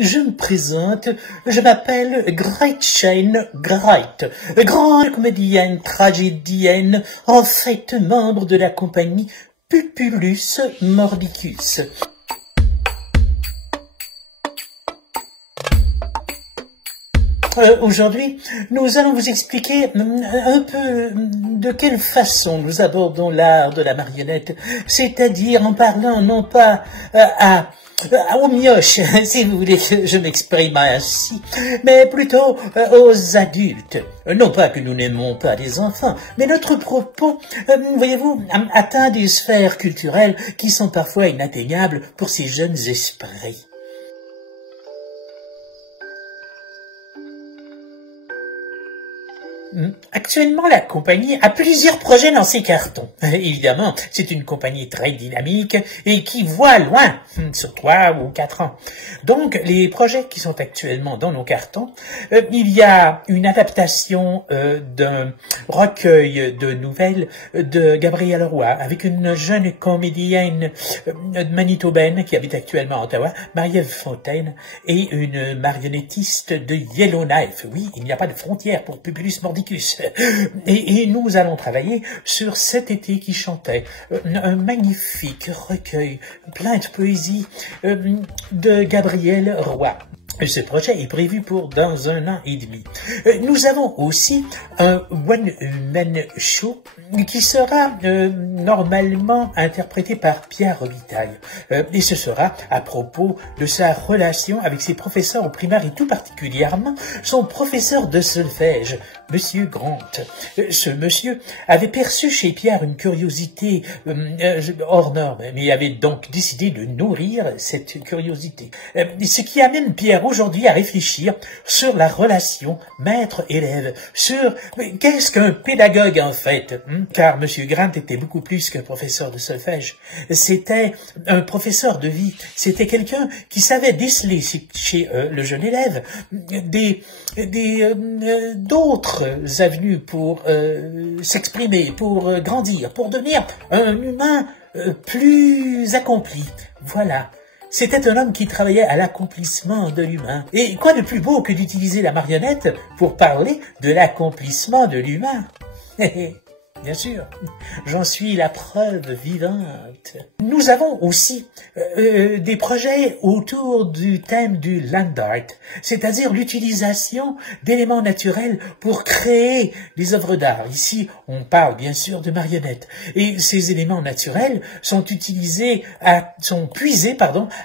je me présente, je m'appelle Gretchen Greit, grande comédienne, tragédienne, en fait membre de la compagnie Pupulus Mordicus. Aujourd'hui, nous allons vous expliquer un peu de quelle façon nous abordons l'art de la marionnette, c'est-à-dire en parlant non pas aux mioches, si vous voulez que je m'exprime ainsi, mais plutôt aux adultes. Non pas que nous n'aimons pas les enfants, mais notre propos, voyez-vous, atteint des sphères culturelles qui sont parfois inatteignables pour ces jeunes esprits. Actuellement, la compagnie a plusieurs projets dans ses cartons. Évidemment, c'est une compagnie très dynamique et qui voit loin, sur 3 ou 4 ans. Donc, les projets qui sont actuellement dans nos cartons, il y a une adaptation d'un recueil de nouvelles de Gabrielle Roy avec une jeune comédienne manitobaine qui habite actuellement à Ottawa, Marie-Ève Fontaine, et une marionnettiste de Yellowknife. Oui, il n'y a pas de frontière pour Pupulus Mordicus. Et nous allons travailler sur Cet été qui chantait, un magnifique recueil plein de poésie de Gabrielle Roy. Ce projet est prévu pour dans 1 an et demi. Nous avons aussi un one-man show qui sera normalement interprété par Pierre Robitaille. Et ce sera à propos de sa relation avec ses professeurs au primaire et tout particulièrement son professeur de solfège, Monsieur Grant. Ce monsieur avait perçu chez Pierre une curiosité hors norme, mais avait donc décidé de nourrir cette curiosité. Ce qui amène Pierre aujourd'hui à réfléchir sur la relation maître-élève, sur qu'est-ce qu'un pédagogue en fait, car Monsieur Grant était beaucoup plus qu'un professeur de solfège. C'était un professeur de vie, c'était quelqu'un qui savait déceler chez le jeune élève d'autres avenues pour s'exprimer, pour grandir, pour devenir un humain plus accompli. Voilà. C'était un homme qui travaillait à l'accomplissement de l'humain. Et quoi de plus beau que d'utiliser la marionnette pour parler de l'accomplissement de l'humain? Bien sûr, j'en suis la preuve vivante. Nous avons aussi des projets autour du thème du land art, c'est-à-dire l'utilisation d'éléments naturels pour créer des œuvres d'art. Ici, on parle bien sûr de marionnettes. Et ces éléments naturels sont puisés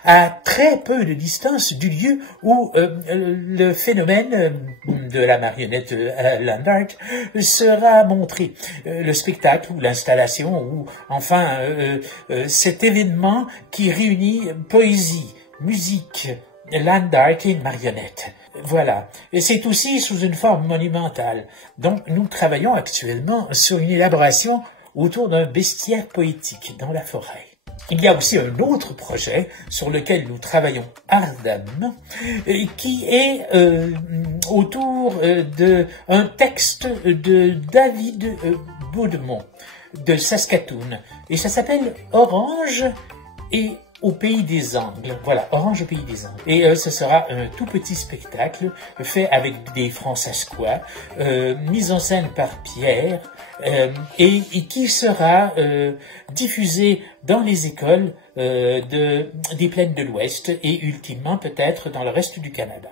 à très peu de distance du lieu où le phénomène de la marionnette land art sera montré. Le spectacle ou l'installation ou enfin cet événement qui réunit poésie, musique, land art et marionnette. Voilà. Et c'est aussi sous une forme monumentale. Donc nous travaillons actuellement sur une élaboration autour d'un bestiaire poétique dans la forêt. Il y a aussi un autre projet sur lequel nous travaillons ardemment, qui est autour d'un texte de David Boudemont de Saskatoon. Et ça s'appelle Orange et au pays des Angles. Voilà, Orange au pays des Angles. Et ce sera un tout petit spectacle fait avec des francs saskois, mis en scène par Pierre, et qui sera diffusé dans les écoles des plaines de l'Ouest et ultimement peut-être dans le reste du Canada.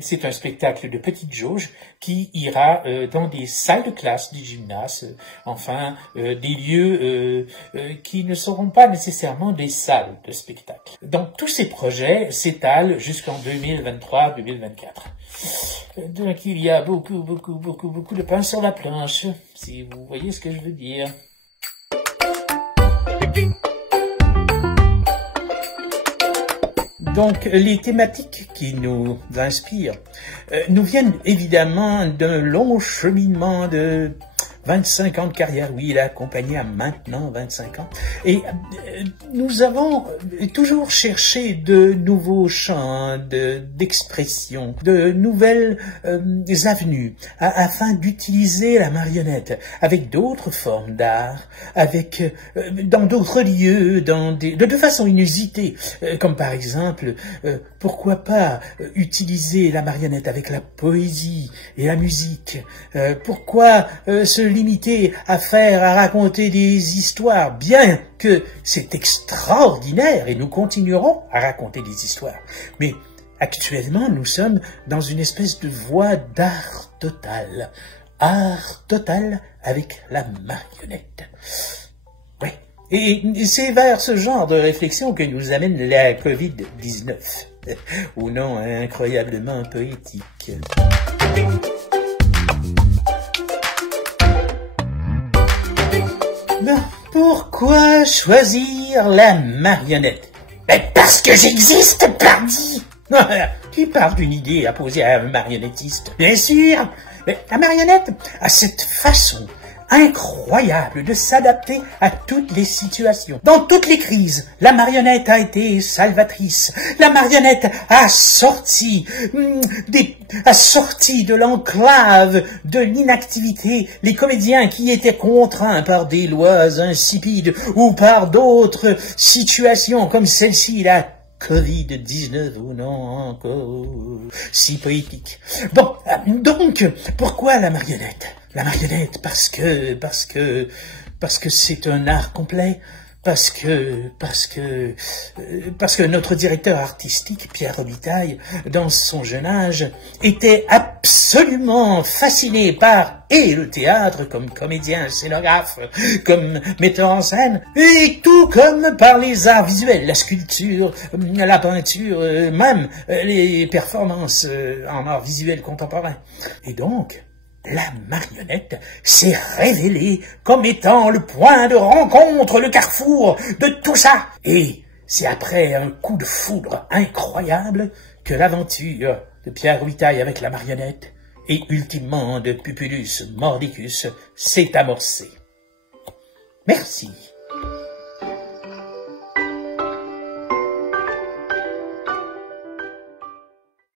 C'est un spectacle de petite jauge qui ira dans des salles de classe, des gymnases, enfin des lieux qui ne seront pas nécessairement des salles de spectacle. Donc tous ces projets s'étalent jusqu'en 2023-2024. Donc il y a beaucoup de pain sur la planche, si vous voyez ce que je veux dire. Donc, les thématiques qui nous inspirent nous viennent évidemment d'un long cheminement de 25 ans de carrière, oui, la compagnie a maintenant 25 ans. Et nous avons toujours cherché de nouveaux champs d'expression, de nouvelles avenues, afin d'utiliser la marionnette avec d'autres formes d'art, avec dans d'autres lieux, de façon inusitée, comme par exemple, pourquoi pas utiliser la marionnette avec la poésie et la musique, pourquoi se limiter à raconter des histoires, bien que c'est extraordinaire et nous continuerons à raconter des histoires. Mais actuellement, nous sommes dans une espèce de voie d'art total. Art total avec la marionnette. Oui. Et c'est vers ce genre de réflexion que nous amène la Covid-19. Ou non, incroyablement poétique. Ben, pourquoi choisir la marionnette? Ben, parce que j'existe, pardi! Qui part d'une idée à poser à un marionnettiste? Bien sûr! Mais la marionnette a cette façon incroyable de s'adapter à toutes les situations. Dans toutes les crises, la marionnette a été salvatrice. La marionnette a sorti de l'enclave de l'inactivité les comédiens qui étaient contraints par des lois insipides ou par d'autres situations comme celle-ci, la Covid-19 ou non encore si poétique. Bon, donc, pourquoi la marionnette? La marionnette, parce que c'est un art complet, parce que notre directeur artistique, Pierre Robitaille, dans son jeune âge, était absolument fasciné par le théâtre comme comédien, scénographe, comme metteur en scène, et tout comme par les arts visuels, la sculpture, la peinture, même les performances en arts visuels contemporains. Et donc, la marionnette s'est révélée comme étant le point de rencontre, le carrefour de tout ça. Et c'est après un coup de foudre incroyable que l'aventure de Pierre Robitaille avec la marionnette et ultimement de Pupulus Mordicus s'est amorcée. Merci.